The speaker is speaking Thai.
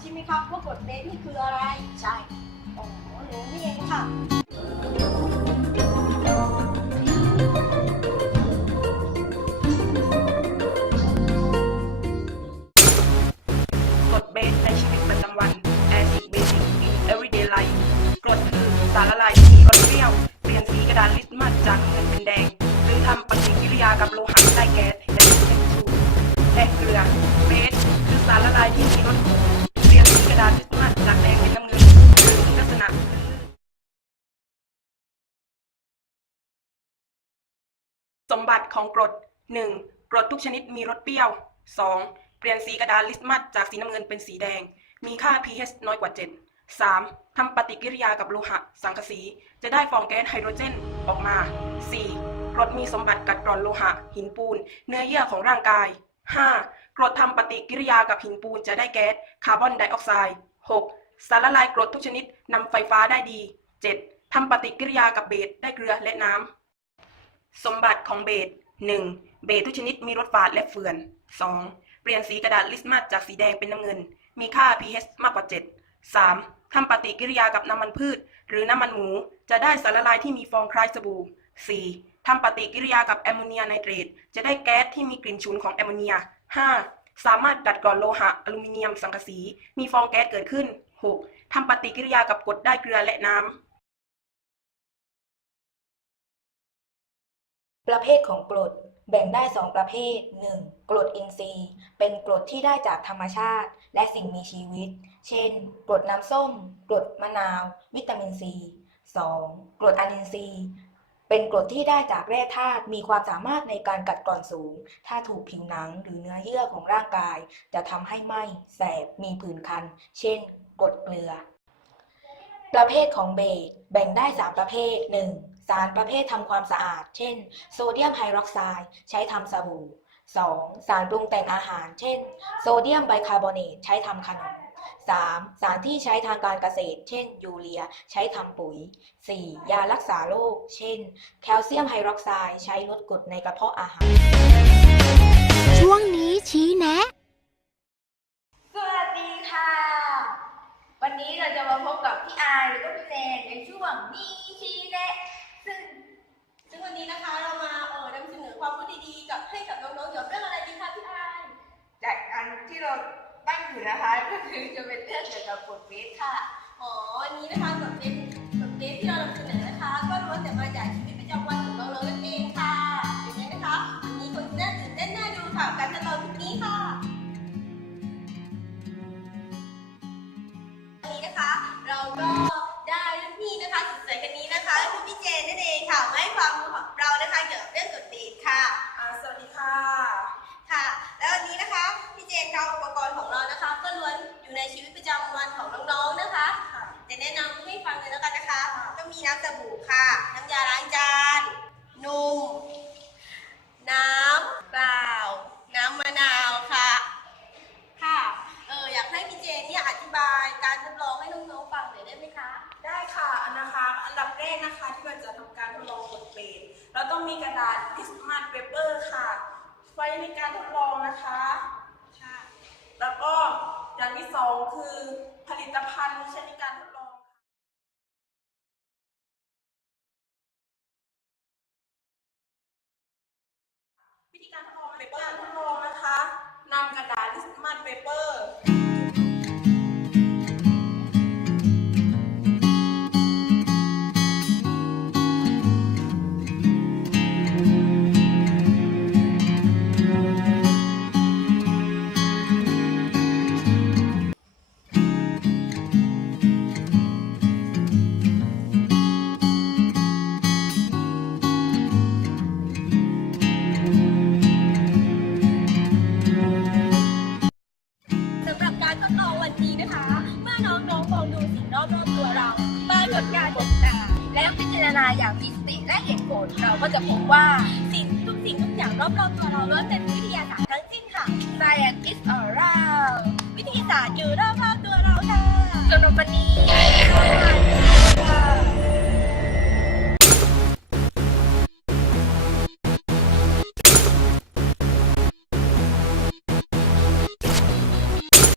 ใช่ไหมครับว่ากฎเบสนี่คืออะไรใช่อ๋อรู้นี่เองค่ะกฎเบสในชีวิตประจำวัน Acid Basic in Everyday Life กรดคือสารละลายที่มีรสเปรี้ยวเปลี่ยนสีกระดาษลิตมัสจากเงินเป็นแดง หรือทำปฏิกิริยากับโลหะได้แก๊สและเป็นสูตรและเกลือเบสคือสารละลายที่มีรสขม สมบัติของกรด 1. กรดทุกชนิดมีรสเปรี้ยว 2. เปลี่ยนสีกระดาษลิสมัสจากสีน้ำเงินเป็นสีแดง มีค่า pH น้อยกว่า 7 3. ทำปฏิกิริยากับโลหะ สังกะสี จะได้ฟองแก๊สไฮโดรเจนออกมา 4. กรดมีสมบัติกัดกร่อนโลหะ หินปูน เนื้อเยื่อของร่างกาย 5. กรดทำปฏิกิริยากับหินปูนจะได้แก๊สคาร์บอนไดออกไซด์ 6. สารละลายกรดทุกชนิดนำไฟฟ้าได้ดี 7. ทำปฏิกิริยากับเบสได้เกลือและน้ำ สมบัติของเบส 1. เบสทุกชนิดมีรสฝาดและเฟื่อน 2. เปลี่ยนสีกระดาษลิสมัสจากสีแดงเป็นน้ำเงิน มีค่า pH มากกว่า 7 3. ทำปฏิกิริยากับน้ำมันพืช หรือน้ำมันหมู จะได้สารละลายที่มีฟองคล้ายสบู่ 4. ทำปฏิกิริยากับแอมโมเนียไนเตรต จะได้แก๊สที่มีกลิ่นฉุนของแอมโมเนีย 5. สามารถกัดกร่อนโลหะอลูมิเนียมสังกะสี มีฟองแก๊สเกิดขึ้น 6. ทำปฏิกิริยากับกรดได้เกลือและน้ำ ประเภทของกรดแบ่งได้ 2 ประเภท 1. กรดอินทรีย์ เป็นกรดที่ได้จากธรรมชาติ และสิ่งมีชีวิต เช่น กรดน้ำส้ม กรดมะนาว วิตามินซี 2. กรดอะนินทรีย์ เป็นกรดที่ได้จากแร่ธาตุ มีความสามารถในการกัดกร่อนสูง ถ้าถูกผิวหนังหรือเนื้อเยื่อของร่างกาย จะทำให้ไหม้ แสบ มีผื่นคัน เช่น กรดเกลือ ประเภทของเบสแบ่งได้ 3 ประเภท 1. สารประเภททำความสะอาด เช่น โซเดียมไฮดรอกไซด์ใช้ทำสบู่ 2. สารปรุงแต่งอาหาร เช่น โซเดียมไบคาร์บอเนตใช้ทำขนม 3. สารที่ใช้ทางการเกษตร เช่น ยูเรีย ใช้ทำปุ๋ย 4. ยารักษาโรค เช่น แคลเซียมไฮดรอกไซด์ใช้ลดกรดในกระเพาะอาหาร ช่วงนี้ชี้แนะ สวัสดีค่ะ วันนี้เราจะมาพบกับพี่อายแล้วก็พี่แนนในช่วงมีชีแนะซึ่ง ซึ่งวันนี้นะคะเรามาเออนำเสนอความรู้ดีๆกับให้กับน้องๆเกี่ยวกับเรื่องอะไรดีคะพี่อาย จากอันที่เราตั้งอยู่ นะคะก็คือจะเป็นเรื่องเกี่ยวกับบทเวทค่ะ อ๋อวันนี้นะคะบทเวท น้ำสบู่ค่ะ น้ำยาล้างจาน นม น้ำเปล่า น้ำมะนาวค่ะ ค่ะ เอออยากให้พี่เจนเนี่ยอธิบายการทดลองให้น้องๆฟังหน่อยได้ไหมคะ ได้ค่ะอันนะคะอันดับแรกนะคะที่เราจะทำการทดลองกดเบสเราต้องมีกระดาษลิสมาร์เปเปอร์ค่ะ ไว้ในการทดลองนะคะค่ะแล้วก็อย่างที่สองคือผลิตภัณฑ์ที่ใช้ในการทด การทดลองเป็นการทดลองนะคะนำกระดาษลิสมาร์เปเปอร์ ลองวันนี้นะคะ เมื่อน้องๆมองดูสิ่งรอบๆตัวเรามาจดกาหยดตาแล้วพิจารณาอย่างมีสติและเหตุผลเราก็จะพบว่าสิ่งทุกสิ่งทุกอย่างรอบๆตัวเราล้วนเป็นวิทยาศาสตร์ทั้งสิ้นค่ะ Science is around วิทยาศาสตร์อยู่รอบๆตัวเราค่ะจนวันนี้